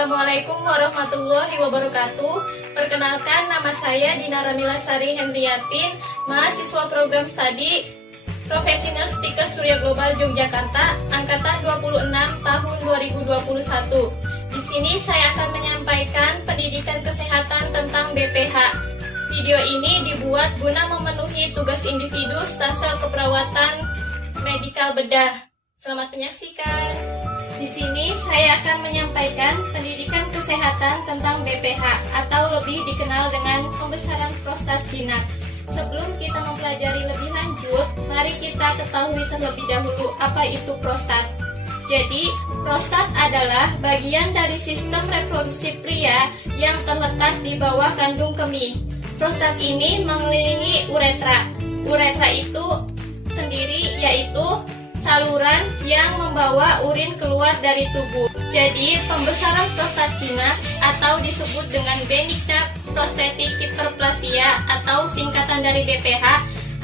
Assalamualaikum warahmatullahi wabarakatuh. Perkenalkan, nama saya Dina Ramilasari Hendriyatin, mahasiswa program studi Profesi Nurse Tikes Surya Global Yogyakarta, angkatan 26 tahun 2021. Di sini saya akan menyampaikan pendidikan kesehatan tentang BPH. Video ini dibuat guna memenuhi tugas individu stase keperawatan medikal bedah. Selamat menyaksikan. Di sini saya akan menyampaikan pendidikan kesehatan tentang BPH atau lebih dikenal dengan pembesaran prostat jinak. Sebelum kita mempelajari lebih lanjut, mari kita ketahui terlebih dahulu apa itu prostat. Jadi, prostat adalah bagian dari sistem reproduksi pria yang terletak di bawah kandung kemih. Prostat ini mengelilingi uretra. Uretra itu sendiri yaitu saluran yang membawa urin keluar dari tubuh. Jadi, pembesaran prostat jinak atau disebut dengan benigna prostatic hyperplasia atau singkatan dari BPH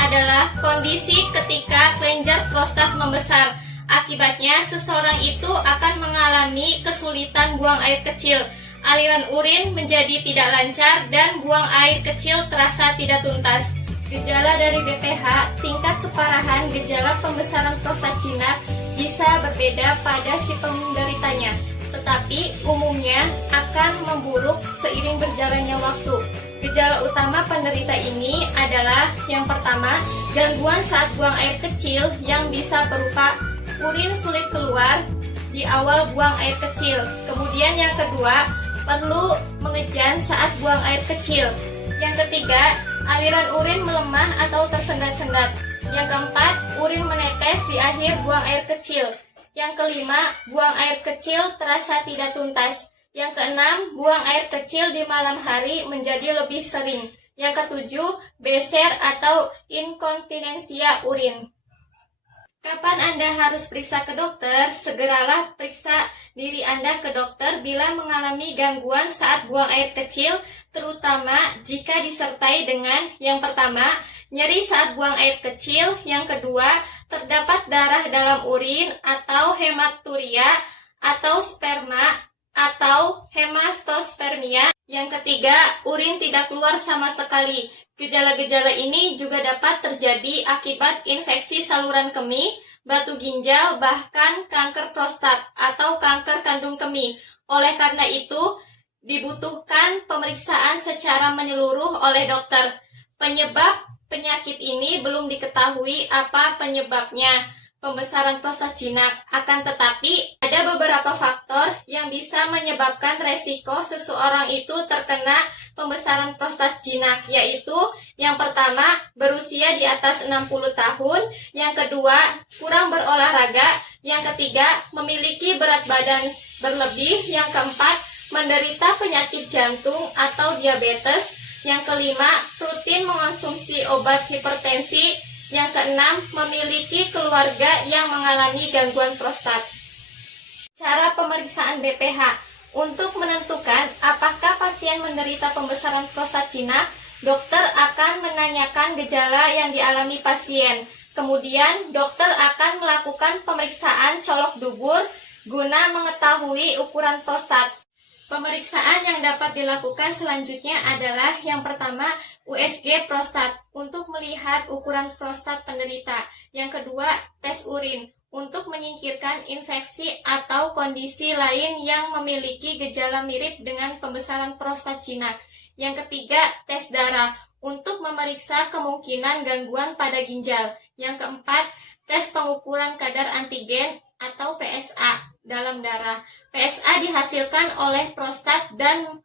adalah kondisi ketika kelenjar prostat membesar. Akibatnya, seseorang itu akan mengalami kesulitan buang air kecil, aliran urin menjadi tidak lancar, dan buang air kecil terasa tidak tuntas. Gejala dari BPH, tingkat keparahan gejala pembesaran prostat jinak bisa berbeda pada si penderitanya, tetapi umumnya akan memburuk seiring berjalannya waktu. Gejala utama penderita ini adalah yang pertama, gangguan saat buang air kecil yang bisa berupa urin sulit keluar di awal buang air kecil. Kemudian yang kedua, perlu mengejan saat buang air kecil. Yang ketiga, aliran urin melemah atau tersengat-sengat. Yang keempat, urin menetes di akhir buang air kecil. Yang kelima, buang air kecil terasa tidak tuntas. Yang keenam, buang air kecil di malam hari menjadi lebih sering. Yang ketujuh, beser atau inkontinensia urin. Kapan Anda harus periksa ke dokter? Segeralah periksa diri Anda ke dokter bila mengalami gangguan saat buang air kecil, terutama jika disertai dengan yang pertama, nyeri saat buang air kecil, yang kedua, terdapat darah dalam urin atau hematuria atau sperma atau hemastospermia, yang ketiga, urin tidak keluar sama sekali. Gejala-gejala ini juga dapat terjadi akibat infeksi saluran kemih, batu ginjal, bahkan kanker prostat atau kanker kandung kemih. Oleh karena itu, dibutuhkan pemeriksaan secara menyeluruh oleh dokter. Penyebab penyakit ini belum diketahui apa penyebabnya pembesaran prostat jinak. Akan tetapi, ada beberapa faktor yang bisa menyebabkan resiko seseorang itu terkena pembesaran prostat jinak, yaitu yang pertama, berusia di atas 60 tahun, yang kedua, kurang berolahraga, yang ketiga, memiliki berat badan berlebih, yang keempat, menderita penyakit jantung atau diabetes, yang kelima, rutin mengonsumsi obat hipertensi, yang keenam, memiliki keluarga yang mengalami gangguan prostat. Cara pemeriksaan BPH. Untuk menentukan apakah pasien menderita pembesaran prostat jinak, dokter akan menanyakan gejala yang dialami pasien. Kemudian, dokter akan melakukan pemeriksaan colok dubur guna mengetahui ukuran prostat. Pemeriksaan yang dapat dilakukan selanjutnya adalah yang pertama, USG prostat untuk melihat ukuran prostat penderita. Yang kedua, tes urin untuk menyingkirkan infeksi atau kondisi lain yang memiliki gejala mirip dengan pembesaran prostat jinak. Yang ketiga, tes darah untuk memeriksa kemungkinan gangguan pada ginjal. Yang keempat, tes pengukuran kadar antigen atau PSA dalam darah. PSA dihasilkan oleh prostat dan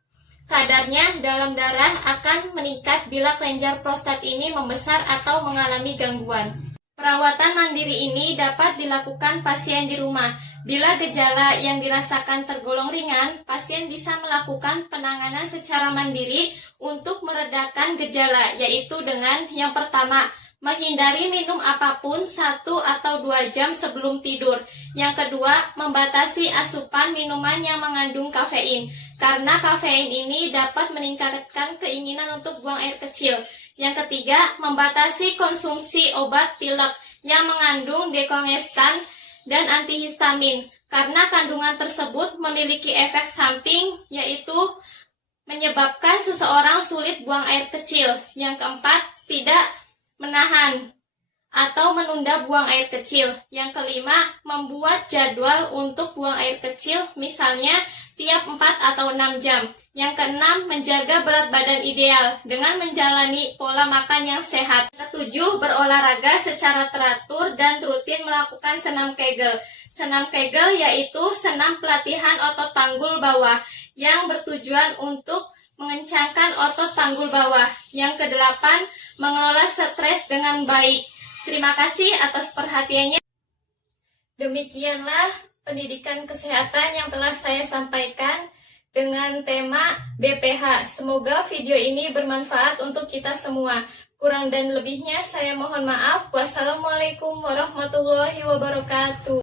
kadarnya dalam darah akan meningkat bila kelenjar prostat ini membesar atau mengalami gangguan. Perawatan mandiri ini dapat dilakukan pasien di rumah. Bila gejala yang dirasakan tergolong ringan, pasien bisa melakukan penanganan secara mandiri untuk meredakan gejala, yaitu dengan yang pertama, menghindari minum apapun 1 atau 2 jam sebelum tidur. Yang kedua, membatasi asupan minuman yang mengandung kafein, karena kafein ini dapat meningkatkan keinginan untuk buang air kecil. Yang ketiga, membatasi konsumsi obat pilek yang mengandung dekongestan dan antihistamin, karena kandungan tersebut memiliki efek samping, yaitu menyebabkan seseorang sulit buang air kecil. Yang keempat, tidak menahan atau menunda buang air kecil. Yang kelima, membuat jadwal untuk buang air kecil, misalnya tiap 4 atau 6 jam. Yang keenam, menjaga berat badan ideal dengan menjalani pola makan yang sehat. Yang ketujuh, berolahraga secara teratur dan rutin melakukan senam Kegel. Senam Kegel yaitu senam pelatihan otot panggul bawah yang bertujuan untuk mengencangkan otot panggul bawah. Yang kedelapan, mengelola stres dengan baik. Terima kasih atas perhatiannya. Demikianlah pendidikan kesehatan yang telah saya sampaikan dengan tema BPH. Semoga video ini bermanfaat untuk kita semua. Kurang dan lebihnya saya mohon maaf. Wassalamualaikum warahmatullahi wabarakatuh.